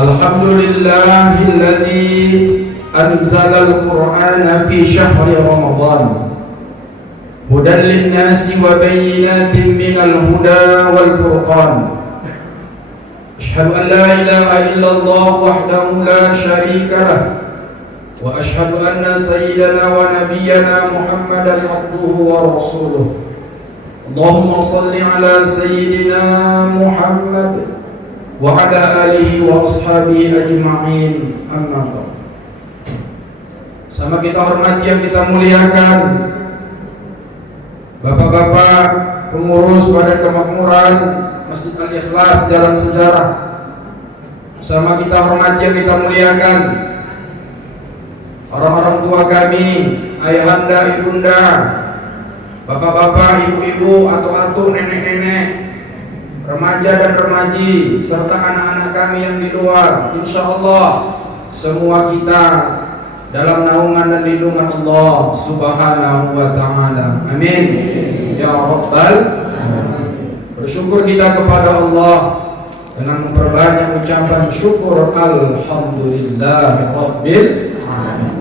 Alhamdulillahilladzi anzalal Qur'ana fi syahri Ramadan hudan linnasi wa bayyinatin minal huda wal furqan. Asyhadu an la ilaha illallah wahdahu la syarika lah wa asyhadu anna sayyidana wa nabiyyana Muhammadan abduhu wa rasuluh. Allahumma salli ala sayyidina Muhammad wa ala alihi wa ashabihi ajma'in. Amma ba'd. Sama kita hormati yang kita muliakan Bapak-bapak pengurus Badan Kemakmuran Masjid Al-Ikhlas Jalan Sejarah. Sama kita hormati yang kita muliakan orang-orang tua kami, ayahanda, ibunda, bapak-bapak, ibu-ibu, atuk-atuk, nenek-nenek, remaja dan remaji, serta anak-anak kami yang di luar. Insyaallah semua kita dalam naungan dan lindungan Allah Subhanahu wa ta'ala. Amin ya rabbal alamin. Bersyukur kita kepada Allah dengan memperbanyak ucapan syukur alhamdulillah rabbil alamin.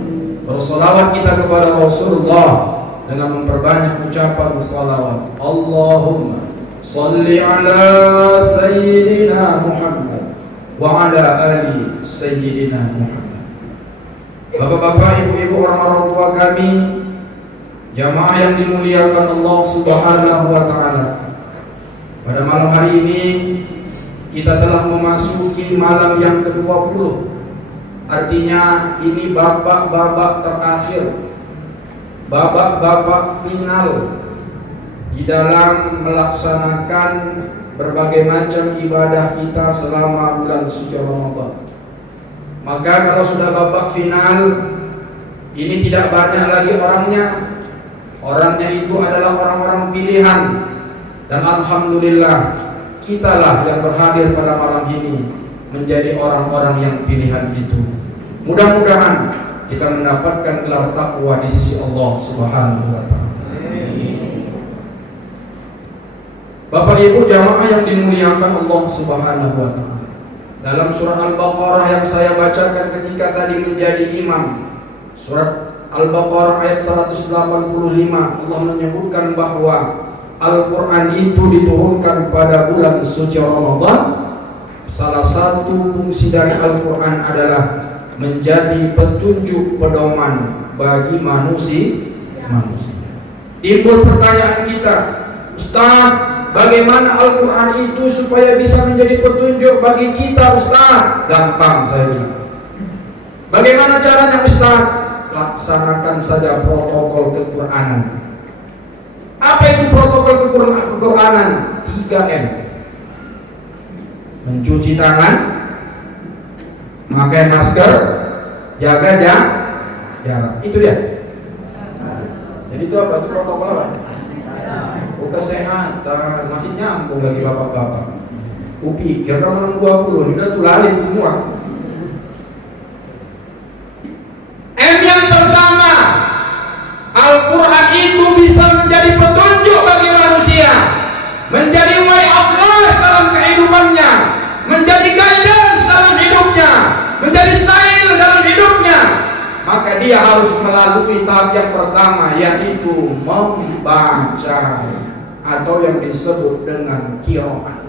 Bersolawat kita kepada Rasulullah dengan memperbanyak ucapan salawat. Allahumma salli ala sayyidina Muhammad wa ala ali sayyidina Muhammad. Bapak-bapak, ibu-ibu, orang-orang tua kami, jamaah yang dimuliakan Allah Subhanahu wa ta'ala. Pada malam hari ini kita telah memasuki malam yang ke-20. Artinya ini babak-babak terakhir, babak-babak final di dalam melaksanakan berbagai macam ibadah kita selama bulan suci Ramadan. Maka kalau sudah babak final, ini tidak banyak lagi orangnya. Orangnya itu adalah orang-orang pilihan. Dan alhamdulillah, kitalah yang berhadir pada malam ini menjadi orang-orang yang pilihan itu. Mudah-mudahan kita mendapatkan gelar takwa di sisi Allah Subhanahu wa ta'ala. Bapak Ibu jamaah yang dimuliakan Allah Subhanahu wa ta'ala, dalam surat Al-Baqarah yang saya bacakan ketika tadi menjadi imam, surat Al-Baqarah ayat 185, Allah menyebutkan bahwa Al-Quran itu diturunkan pada bulan suci Ramadan. Salah satu fungsi dari Al-Quran adalah menjadi petunjuk pedoman bagi manusia. Timbul pertanyaan kita, Ustaz, bagaimana Al-Quran itu supaya bisa menjadi petunjuk bagi kita, Ustaz? Gampang saya bilang. Bagaimana caranya, Ustaz? Laksanakan saja protokol kequranan. Apa itu protokol kequranan? 3M. Mencuci tangan, memakai masker, jaga jarak. Itu dia. Jadi itu apa? Itu protokol apa? Kesehatan. Masih nyambung lagi bapak-bapak. Kupikir kalau 20 udah tulalin semua. M yang pertama, Al-Quran itu bisa menjadi petunjuk bagi manusia, menjadi way of life dalam kehidupannya, menjadi guidance dalam hidupnya, menjadi style dalam hidupnya. Maka dia harus melalui tahap yang pertama, yaitu membaca, atau yang disebut dengan qiraat.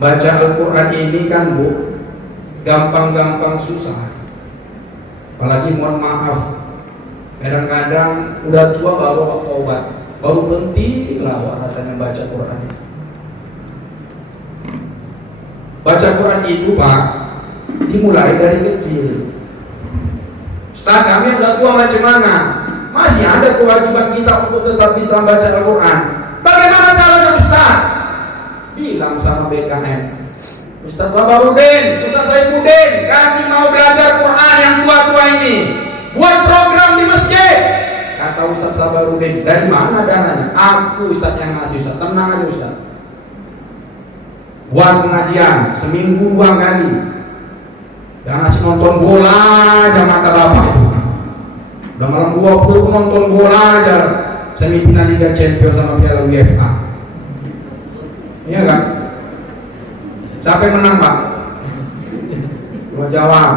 Baca Al-Quran ini kan Bu, gampang-gampang susah. Apalagi mohon maaf, kadang-kadang udah tua baru obat, baru penting lah rasanya baca Quran. Baca Quran itu Pak, dimulai dari kecil. Ustaz, kami udah tua macam mana? Masih ada kewajiban kita untuk tetap bisa baca Al-Quran. Bagaimana caranya, Ustaz? Bilang sama BKM, Ustaz Sabarudin, Ustaz Saifuddin, kami mau belajar Quran yang tua-tua ini. Buat program di masjid. Kata Ustaz Sabarudin, dari mana dananya? Aku Ustaz yang ngasih, Ustaz. Tenang aja Ustaz. Buat pengajian seminggu 2 kali. Jangan ngasih nonton bola aja mata bapak itu. Udah malam 20 nonton bola aja, semifinal Liga Champions sama Piala UEFA. Iya kan? Siapa yang menang, Pak? Mau jawab?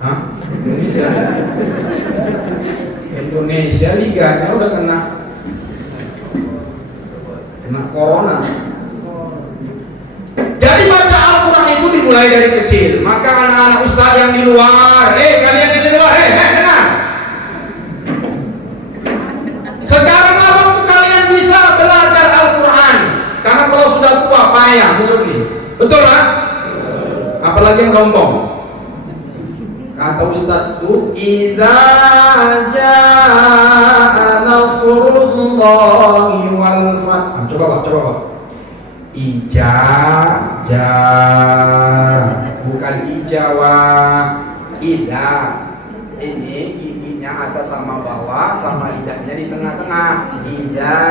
Hah? Indonesia. Indonesia liganya udah kena corona. Jadi baca Al-Quran itu dimulai dari kecil. Maka anak-anak ustaz yang di luar, kalian yang di luar, dengar. Sekaranglah waktu kalian bisa belajar Al-Quran. Karena kalau sudah tua payah menurut ini. Betul kan? Apalagi yang rompong. Kata ustaz itu, idza jaa nasrullahi wal fath. Coba Pak. Ija, bukan ijawa, ida. Ini giginya atas sama bawah, sama lidahnya di tengah-tengah. Ida.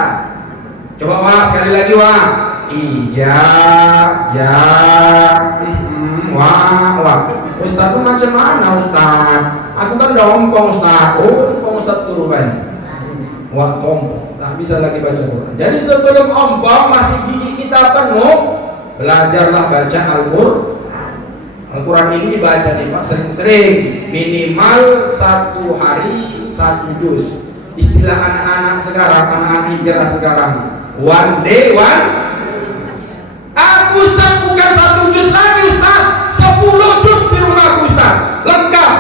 Coba Wah, sekali lagi Wah. Ija, wah. Ustaz itu macam mana Ustaz? Aku kan udah ompong Ustaz. Ompong Ustaz tuh rupanya. Wah, ompong. Tak bisa lagi baca Quran. Jadi sebelum ompong masih gigi kita penuh, belajarlah baca Al-Quran. Al-Quran ini dibaca nih Pak sering-sering, minimal 1 hari 1 juz. Istilah anak-anak sekarang, anak-anak hijrah sekarang, one day one. Aku Ustaz bukan 1 juz lagi Ustaz, 10 juz di rumahku Ustaz, lengkap,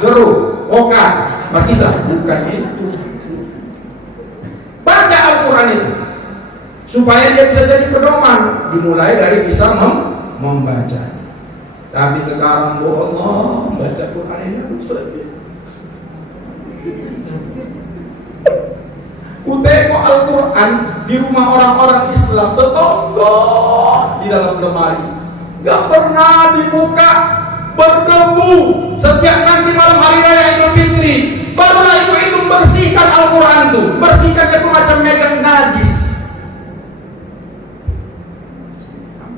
jeruk, okat, markisah. Bukan itu. Baca Al-Quran itu supaya dia bisa jadi pedoman. Dimulai dari bisa membaca. Tapi sekarang Allah baca Quran ini sedih. Ku tengok Al-Quran di rumah orang-orang Islam tetangga di dalam lemari, gak pernah dibuka, berdebu. Setiap nanti malam hari raya Idul Fitri, barulah itu bersihkan Al-Quran tuh. Bersihkannya tuh macam megang najis.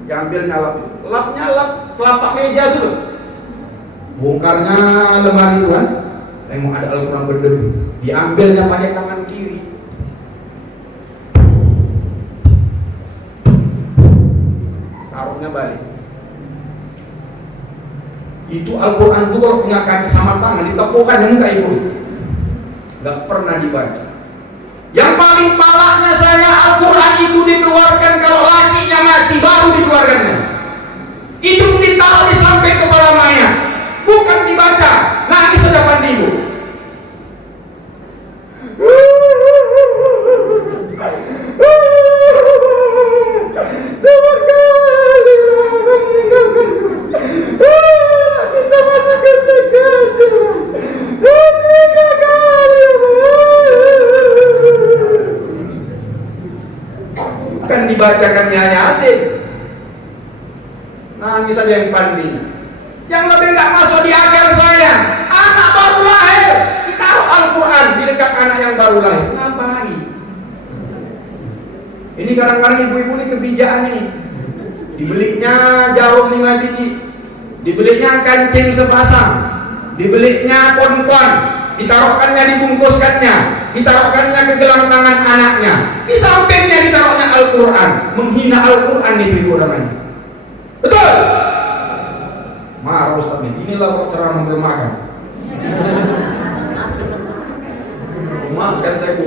Diambilnya lapnya lapak meja tuh. Bongkarnya lemari itu kan, mau ada Al-Quran berdebu. Diambilnya pakai tangan kiri. Taruhnya balik. Itu Al-Quran tuh kalau punya kaki sama tangan ditepukan yang enggak ikut. Gak pernah dibaca. Yang paling palaknya saya, Al-Quran itu dikeluarkan kalau lakinya mati baru dikeluarkannya. Itu ditaruh sampai kepala mayat, bukan dibaca. Nangis sedepan ibu. Bukan dibacakan hanya asing. Nangis saja yang panding. Yang lebih gak masuk di akal saya, anak baru lahir ditaruh Al-Quran di dekat anak yang baru lahir. Ngapain? Ini kadang-kadang ibu-ibu ini kebijakan ini. Dibelinya jarum 5 biji, dibelinya kancing sepasang, dibelinya pon-pon, ditaruhkannya, dibungkuskannya, ditaruhkannya ke gelang tangan anaknya, di sampingnya ditaruhnya Al-Quran. Menghina Al-Quran ibu-ibu namanya. Betul? Marah Ustaz ini. Inilah kok ceramah belum makan. Makan saya bu.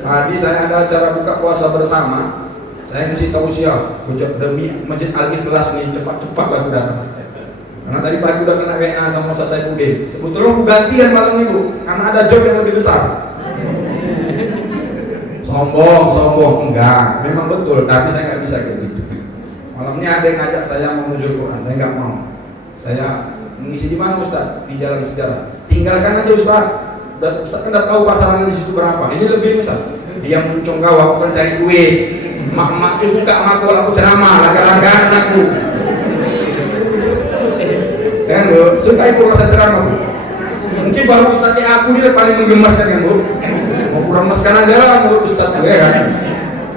Tadi saya ada acara buka puasa bersama. Saya kasih tahu siap, demi Masjid Al-Ikhlas nih cepat-cepat lah aku datang. Karena tadi pagi udah kena WA sama Ustaz Saipudin. Sebetulnya aku gantian malam ini bu, karena ada job yang lebih besar. Sombong, enggak. Memang betul, tapi saya nggak bisa kayak gitu. Malam ini ada yang ngajak saya mau menuju Quran, saya nggak mau. Saya mengisi di mana Ustaz? Di Jalan Sejarah. Tinggalkan aja Ustaz. Ustaz kan udah tahu pasaran di situ berapa. Ini lebih Ustaz. Dia muncung kau, aku kan cari duit. Mak-mak itu suka sama aku, aku ceramah, laga-lagaan aku. Kan bu, suka itu rasa ceramah bu. Mungkin baru Ustaz kayak aku ini paling menggemaskan kan bu. Mau kurang meskan aja lah menurut Ustaz juga kan.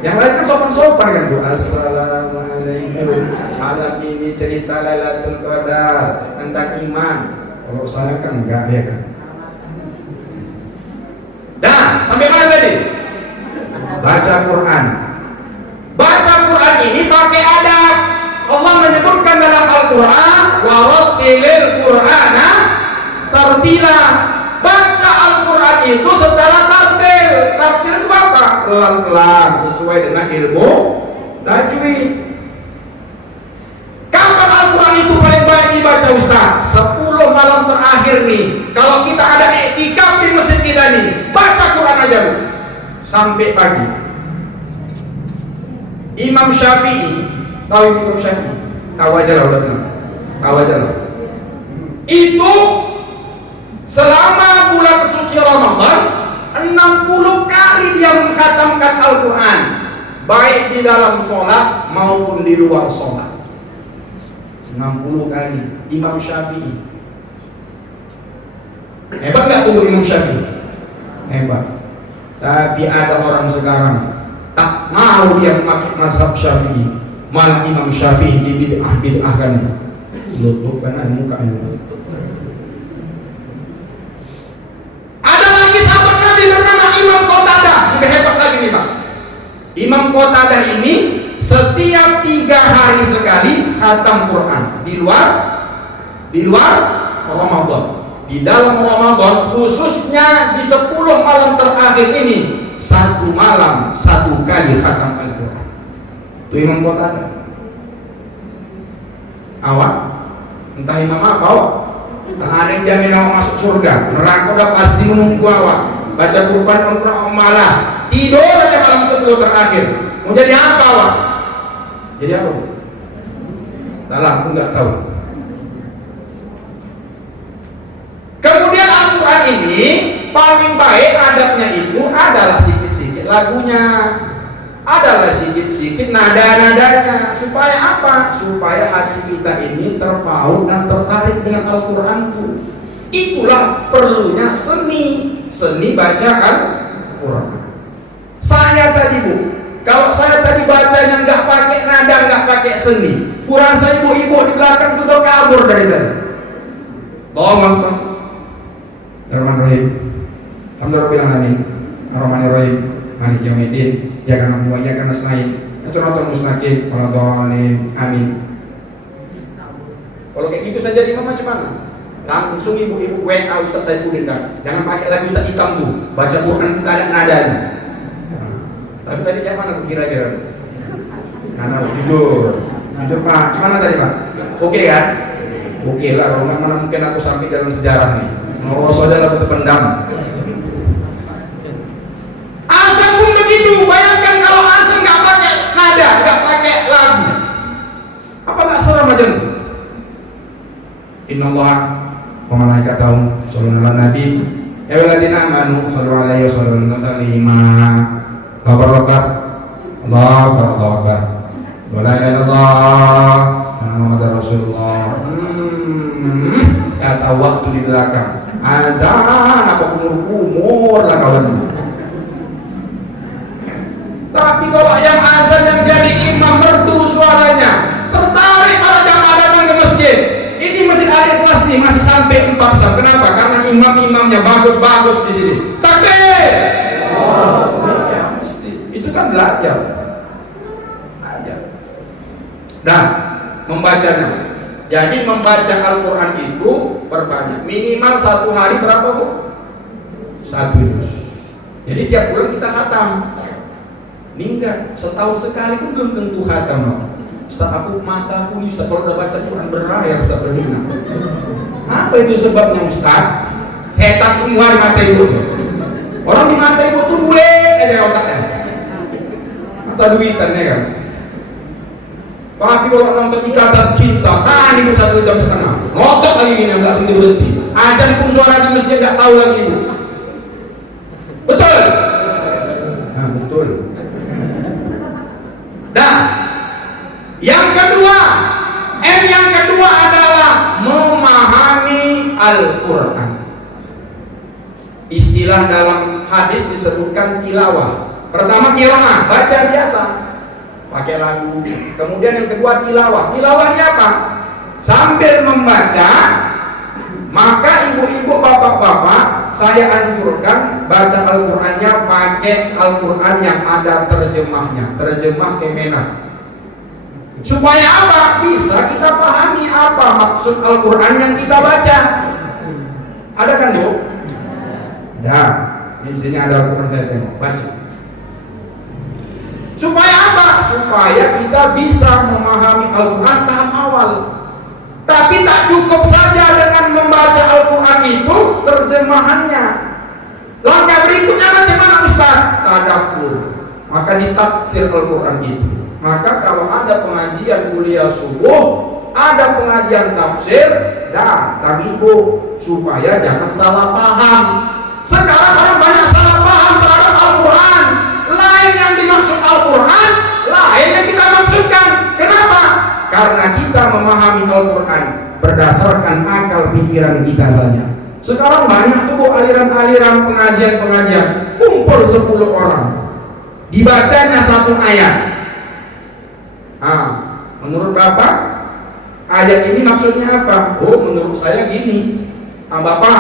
Yang lain kan sopan-sopan kan bu. Assalamualaikum. Malam ini cerita Lailatul Qadar tentang iman. Kalau saya kan enggak ya kan. Dah, sampai mana tadi? Baca Quran. Baca Quran ini pakai adab. Allah menyebutkan dalam Al-Quran, warattilil Qur'ana tartila. Baca Al-Quran itu secara tartil. Tartil itu apa? Pelan-pelan sesuai dengan ilmu tajwid. Kapan Al-Quran itu paling baik dibaca Ustaz? 10 malam terakhir nih. Kalau kita ada iktikaf di masjid kita nih, baca Quran aja Bu, sampai pagi. Imam Syafi'i, tahu Imam Syafi'i? Tahu aja lah, udah kenal. Tahu aja lah. Itu selama bulan suci Ramadan 60 kali dia mengkhatamkan Al-Quran, baik di dalam sholat maupun di luar sholat. 60 kali Imam Syafi'i. Hebat gak tuh Imam Syafi'i? Hebat. Tapi ada orang sekarang tak mau dia memakai mazhab Syafi'i, malah Imam Syafi'i dibid'ah-bid'ahkan. Lutup kan mukanya. Ada lagi sahabat Nabi bernama Imam Qatadah. Lebih hebat lagi nih Pak. Imam Qatadah ini setiap 3 hari sekali khatam Quran di luar Ramadan. Di dalam Ramadan khususnya di 10 malam terakhir ini, 1 malam 1 kali khatam Al-Quran. Itu Imam Qatadah. Awak entah imam apa awak, tak ada yang jamin awak masuk surga. Neraka udah pasti menunggu awak. Baca Quran malas, tidur aja malam 10 terakhir. Mau jadi apa awak? Jadi apa? Salah, aku nggak tahu. Kemudian Al-Quran ini paling baik adabnya itu adalah sikit-sikit lagunya, adalah sikit-sikit nada-nadanya. Supaya apa? Supaya hati kita ini terpaut dan tertarik dengan Al-Quran itu. Itulah perlunya seni baca Al-Quran. Saya tadi Bu, kalau saya tadi bacanya nggak pakai nada, nggak pakai seni, Quran saya ibu-ibu di belakang itu udah kabur dari tadi. Tolong Bismillahirrahmanirrahim. Alhamdulillahirrahmanirrahim. Ar-Rahmanirrahim. Malik yaumiddin. Iyyaka na'budu wa iyyaka nasta'in. Shiratal mustaqim. Waladhdallin. Amin. Kalau kayak gitu saja imam macam mana? Langsung ibu-ibu WA Ustaz Saifudin kan. Jangan pakai lagu Ustaz hitam tuh. Baca Quran kita ada nadanya. Tapi tadi kayak mana kira-kira? Nah, jujur Pak. Gimana tadi Pak? Oke kan? Oke lah. Kalau nggak mana mungkin aku sampai dalam sejarah nih. Ngeros aja lah terpendam. Azan pun begitu. Bayangkan kalau azan nggak pakai nada, nggak pakai lagu, apa nggak seram aja? Innallaha wa malaikatahu yusholluna 'alan nabi ya ayyuhalladzina amanu shallu 'alaihi wa sallimu taslima. Allahu akbar. Allahu akbar. Wa la ilaha illallah Muhammadur Rasulullah. Kata waktu di belakang azan apa kumur lah kawan. Tapi kalau yang azan yang jadi imam merdu suaranya, tertarik para jamaah datang ke masjid. Ini masjid Al-Ikhlas nih masih sampai 4 jam. Kenapa? Karena imam-imamnya bagus-bagus di sini. Takbir. Ya mesti. Itu kan belajar. Nah, membacanya. Jadi membaca Al-Quran itu perbanyak. Minimal 1 hari berapa Bu? 1 juz. Jadi tiap bulan kita khatam. Ini enggak, setahun sekali pun belum tentu khatam loh. Ustaz aku mataku nih Ustaz, kalau udah baca Quran berlayar Ustaz berhina. Apa itu sebabnya Ustaz? Setan semua di mata ibu. Orang di mata ibu tuh bule aja otaknya. Mata duitan ya kan. Tapi kalau nonton Ikatan Cinta, kan ibu 1 jam setengah. Ngotot lagi gini, nggak berhenti. Ajan pun suara di masjid nggak tahu lagi ibu. Betul? Nah betul. Nah, yang kedua adalah memahami Al-Quran. Istilah dalam hadis disebutkan tilawah. Pertama qiraah, baca biasa, pakai lagu. Kemudian yang kedua tilawah. Tilawahnya apa? Sambil membaca, maka ibu-ibu, bapak-bapak, saya anjurkan baca Al-Qurannya pakai Al-Quran yang ada terjemahnya, terjemah Kemenak. Supaya apa? Bisa kita pahami apa maksud Al-Quran yang kita baca. Ada kan Bu? Ada. Di sini ada Al-Quran, saya tengok, baca. Supaya apa? Supaya kita bisa memahami Al-Quran tahap awal. Tapi tak cukup saja dengan membaca Al-Quran itu terjemahannya. Langkah berikutnya bagaimana Ustaz? Tadabbur. Maka ditafsir Al-Quran itu. Maka kalau ada pengajian kuliah subuh, ada pengajian tafsir, datang Ibu supaya jangan salah paham. Sekarang orang banyak salah paham terhadap Al-Quran. Lain yang dimaksud Al-Quran, lain yang kita maksudkan. Kenapa? Karena kita memahami Al-Quran berdasarkan akal pikiran kita saja. Sekarang banyak tuh aliran-aliran pengajian-pengajian, kumpul 10 orang, dibacanya satu ayat. Menurut Bapak, ayat ini maksudnya apa? Oh, menurut saya gini. Bapak,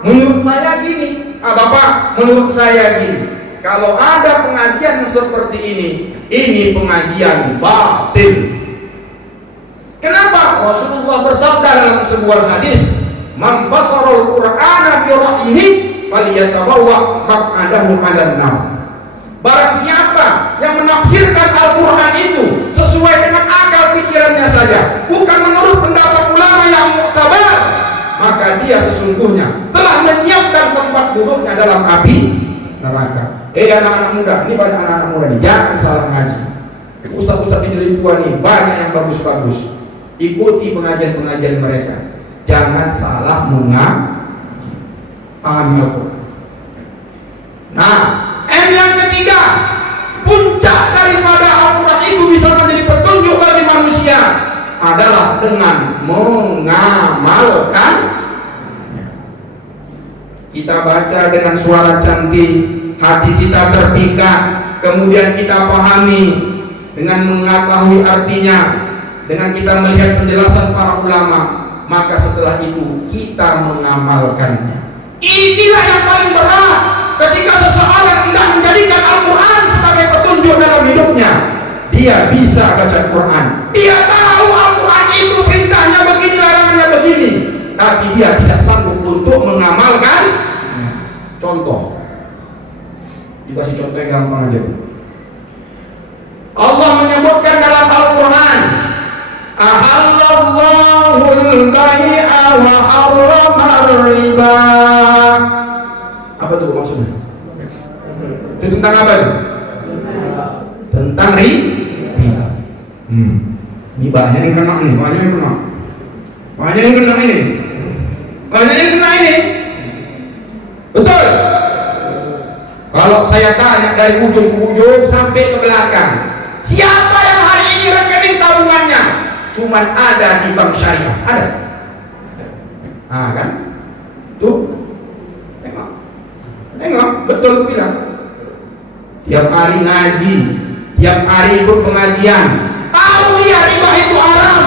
menurut saya gini. Bapak, menurut saya gini. Kalau ada pengajian seperti ini pengajian batil. Kenapa? Rasulullah bersabda dalam sebuah hadis, "Man fasarul Qur'ana bi ra'yihi falyatabawwa maq'adahu 'alan nar." Barang siapa yang menafsirkan Al-Quran itu sesuai dengan akal pikirannya saja, bukan menurut pendapat ulama yang muktabar, maka dia sesungguhnya telah menyiapkan tempat duduknya dalam api neraka. Anak-anak muda, ini banyak anak-anak muda nih, jangan salah ngaji. Ustaz-ustaz di Lipuan nih banyak yang bagus-bagus. Ikuti pengajian-pengajian mereka. Jangan salah memahami Al-Quran. Nah, yang ketiga, puncak daripada Al-Quran itu bisa menjadi petunjuk bagi manusia adalah dengan mengamalkan. Kita baca dengan suara cantik, hati kita terpikat, kemudian kita pahami dengan mengetahui artinya, dengan kita melihat penjelasan para ulama, maka setelah itu kita mengamalkannya. Inilah yang paling berat. Ketika seseorang tidak menjadikan Al-Quran sebagai petunjuk dalam hidupnya, dia bisa baca Quran, dia tahu Al-Quran itu perintahnya begini, larangannya begini, tapi dia tidak sanggup untuk mengamalkan. Contoh, dikasih contoh yang gampang aja. Allah menyebutkan dalam Al-Quran, "Ahallallahul bai'a wa harramar riba." Apa itu maksudnya? Itu tentang apa itu? Tentang riba. Ini banyak yang kena ini, banyak yang kena. Banyak yang kena ini. Banyak yang kena ini. Betul. Kalau saya tanya dari ujung ke ujung sampai ke belakang, siapa yang hari ini rekening tabungannya cuman ada di bank syariah? Ada? Kan? Tuh. Tengok, betul aku bilang. Tiap hari ngaji, tiap hari ikut pengajian, tahu dia riba itu haram,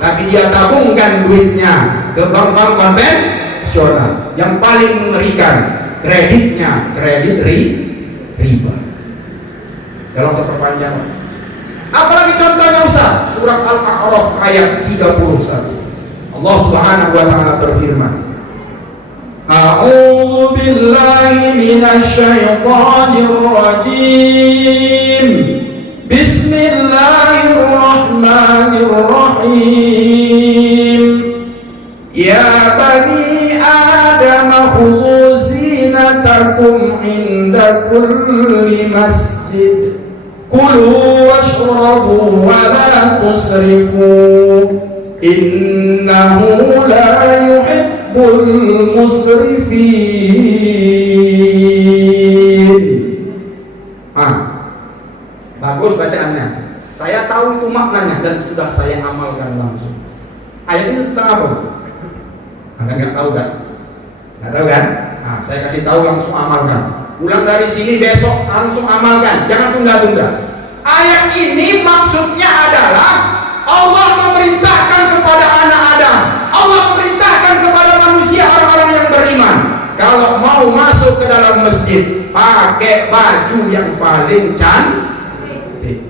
tapi dia tabungkan duitnya ke bank-bank konvensional. Yang paling mengerikan, kreditnya kredit riba. Dalam seperpanjang. Apalagi contohnya Ustaz? Surat Al-A'raf ayat 31. Allah Subhanahu wa taala berfirman, A'udzu billahi minasy syaithanir rajim. Bismillahirrahmanirrahim. Ya bani Adam khudhu zinatakum inda kulli masjid. Kulu washrabu wa la tusrifu. Innahu la yuhibbul musrifin. Bagus bacaannya. Saya tahu itu maknanya dan sudah saya amalkan langsung. Ayat ini tentang apa? Anda nggak tahu kan? Nggak tahu kan? Saya kasih tahu langsung amalkan. Pulang dari sini besok langsung amalkan. Jangan tunda-tunda. Ayat ini maksudnya adalah Allah memerintahkan kepada anak Adam, Allah memerintahkan kepada manusia, orang-orang yang beriman, kalau mau masuk ke dalam masjid pakai baju yang paling cantik.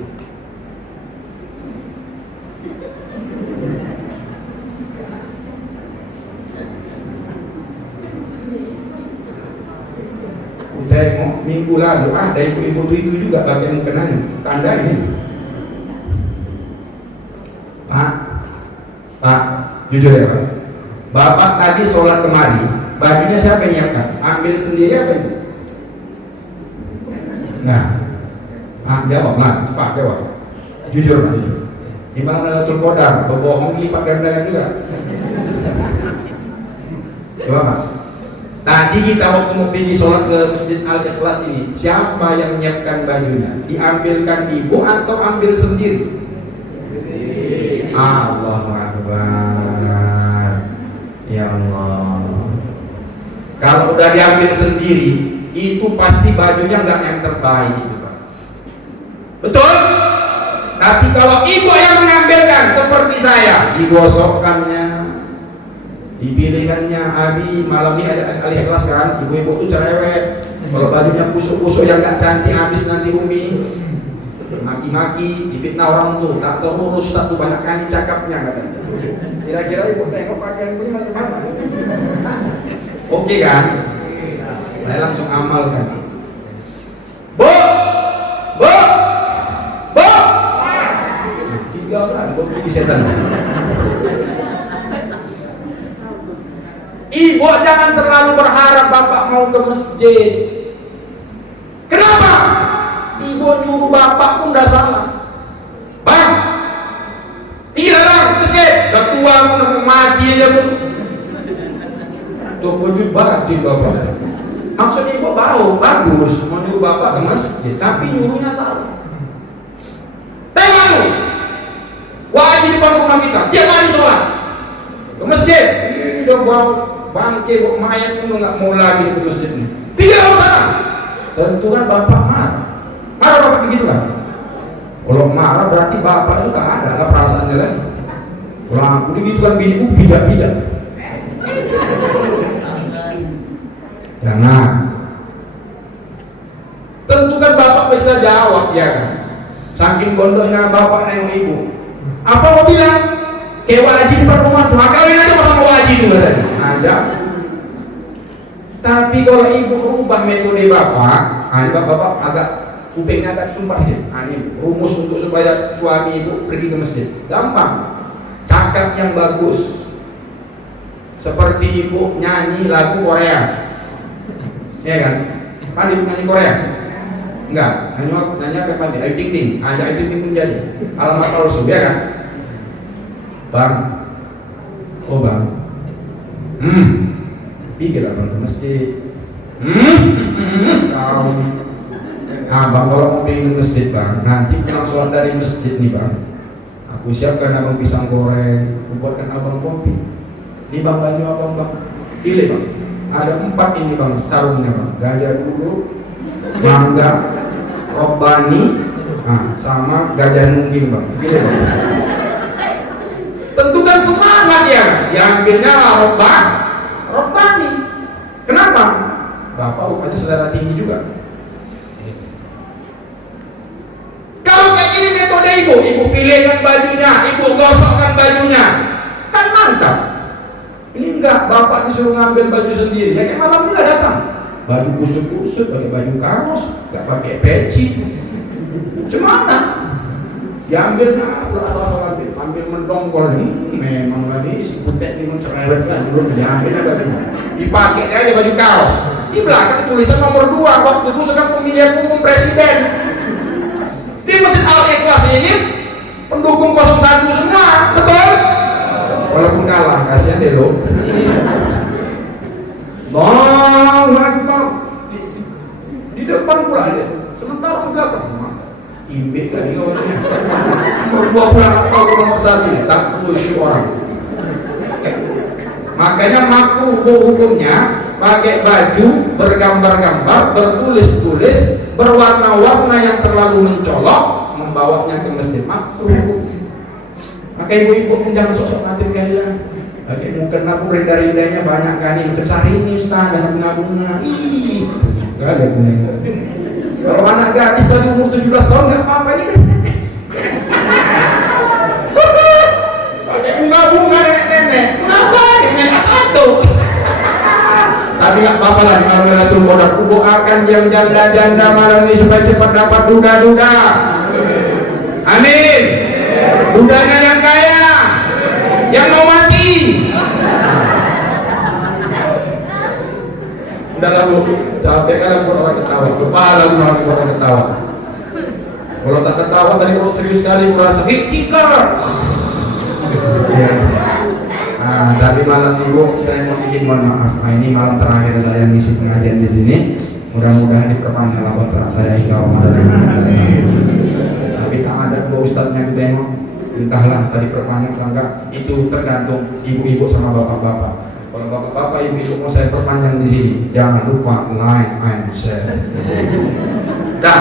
tengok minggu lalu ada ibu-ibu itu juga pakai mukenanya. Tanda ini. Pak, jujur ya Pak. Bapak tadi sholat kemari, bajunya siapa yang nyiapkan? Ambil sendiri apa itu? Nah, jawab Pak, jawab. Jujur Pak, jujur. Imam Lailatul Qadar, berbohong lipat ganda juga. Coba Pak. Tadi kita waktu mau pergi sholat ke Masjid Al-Ikhlas ini, siapa yang menyiapkan bajunya? Diambilkan ibu atau ambil sendiri? Allahu Akbar. Ya Allah. Kalau udah diambil sendiri, itu pasti bajunya nggak yang terbaik itu Pak. Betul? Tapi kalau ibu yang mengambilkan seperti saya, digosokkannya, dipilihkannya, Abi malam ini ada Al-Ikhlas kan, ibu-ibu itu cerewet. Kalau bajunya kusuk-kusuk yang gak cantik, habis nanti Umi maki-maki, difitnah orang tuh, tak terurus, tak tuh banyak kali cakapnya katanya. Kira-kira ibu tengok pakaian ini macam mana? Oke kan? Saya langsung amalkan. Bu! Tinggalkan, pergi setan. Ibu jangan terlalu berharap bapak mau ke masjid. Kenapa? Ibu nyuruh bapak pun udah salah. Bang, iya bang, masjid. Udah tua pun mau mati aja pun. Tuh wujud batin bapak. Maksudnya ibu bagus mau nyuruh bapak ke masjid, tapi nyuruhnya salah. Tengok lu, wajib di depan rumah kita tiap hari sholat ke masjid. Ini udah bau bangke, bawa mayat pun nggak mau lagi ke masjid ini. Biar sana. Tentu kan bapak marah bapak begitu kan? Kalau marah berarti bapak itu tak ada lah perasaannya lagi. Kalau aku begitu kan biniku bidak. Jangan. Tentu kan bapak bisa jawab ya kan? Saking gondoknya bapak nengok ibu. Apa mau bilang? Kayak wajib di rumah tuh, kawin aja sama wajib juga tadi. Aja. Tapi kalau ibu rubah metode bapak, bapak agak kupingnya agak sumpah ya. Ini rumus untuk supaya suami ibu pergi ke masjid. Gampang. Cakap yang bagus. Seperti ibu nyanyi lagu Korea. Ya kan? Pandai nyanyi Korea? Enggak, nyanyi apa pandai? Ayu Ting Ting. Ayu Ting Ting pun jadi. Alamat palsu ya kan? Bang, bang, pikir abang ke masjid. Kau, abang kalau mau pergi ke masjid bang, nanti pulang sholat dari masjid nih bang, aku siapkan abang pisang goreng, aku buatkan abang kopi. Ini bang baju abang bang, pilih bang. Ada 4 ini bang, sarungnya bang, gajah dulu, mangga, robbani, sama gajah nungging bang. Pilih bang. Tentu kan semangat ya, yang ambilnya robbani. Kenapa? Bapak rupanya selera tinggi juga. Kalau kayak gini metode ibu pilihkan bajunya, ibu gosokkan bajunya, kan mantap. Ini enggak, bapak disuruh ngambil baju sendiri. Ya kayak malam ini lah datang, baju kusut-kusut, pakai baju kaos, nggak pakai peci. Cemana? Diambilnya asal-asal ambil, sambil mendongkol. Memang tadi si putek ini mencerewet lah dulu, diambil bajunya, dipakai aja baju kaos. Di belakang tulisan nomor 2, waktu itu sedang pemilihan umum presiden. Di Masjid Al-Ikhlas ini pendukung 01 semua, betul? Walaupun kalah, kasihan deh lo. Allahu Akbar. Di depan pula dia, sementara di belakang. Imbik tadi kawannya. Nomor 2 pulang atau nomor 1 tak khusyuk orang. Makanya makruh hukumnya pakai baju bergambar-gambar, bertulis-tulis, berwarna-warna yang terlalu mencolok, membawanya ke masjid, makruh. Maka ibu-ibu pun jangan sok-sok nanti kalian. Pakai mukena pun rinda-rindanya banyak kan ini, macam sari ini Ustaz dengan bunga-bunga. Ih, gak ada gunanya. Kalau anak gadis tadi umur 17 tahun nggak apa-apa ini. Pakai bunga-bunga nenek-nenek. Kenapa? Ini tato. Tapi nggak apa-apa lah, di malam Lailatul Qadar ku doakan yang janda-janda malam ini supaya cepat dapat duda-duda. Amin. Dudanya yang kaya, yang mau mati. Udah lah bu, capek kan buat orang ketawa. Berpahala buat orang ketawa. Kalau tak ketawa tadi, kalau serius sekali kurasa tikar. Ya. Nah, dari malam minggu saya mau izin mohon maaf. Nah, ini malam terakhir saya ngisi pengajian di sini. Mudah-mudahan diperpanjang kontrak saya hingga Ramadan yang akan datang. Tapi tak ada dua ustadznya ditengok. Entahlah tadi perpanjang atau enggak, itu tergantung ibu-ibu sama bapak-bapak. Kalau bapak-bapak ibu-ibu mau saya perpanjang di sini, jangan lupa like and share. Dah,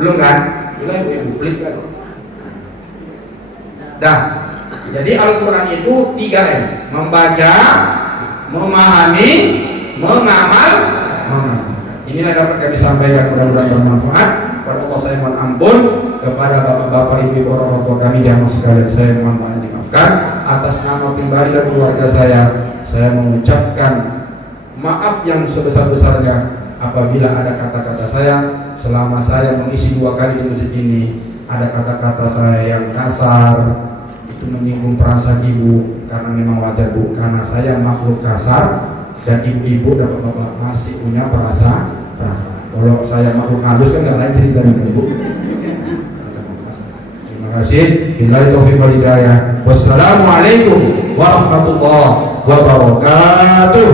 belum kan? Belum ibu klik kan? Dah. Jadi Al-Quran itu 3M: membaca, memahami, mengamal. Inilah dapat kami sampaikan, mudah-mudahan bermanfaat. Pada Allah saya mohon ampun, kepada bapak-bapak, ibu-ibu, orang tua kami jamaah sekalian, saya mohon maaf dimaafkan. Atas nama pribadi dan keluarga saya mengucapkan maaf yang sebesar-besarnya apabila ada kata-kata saya selama saya mengisi 2 kali di masjid ini, ada kata-kata saya yang kasar, itu menyinggung perasaan ibu, karena memang wajar bu, karena saya makhluk kasar dan ibu-ibu dan bapak-bapak masih punya perasaan. Kalau saya makhluk halus kan nggak lain cerita dengan ibu. Terima kasih. Billahi taufiq wal hidayah. Wassalamualaikum warahmatullahi wabarakatuh.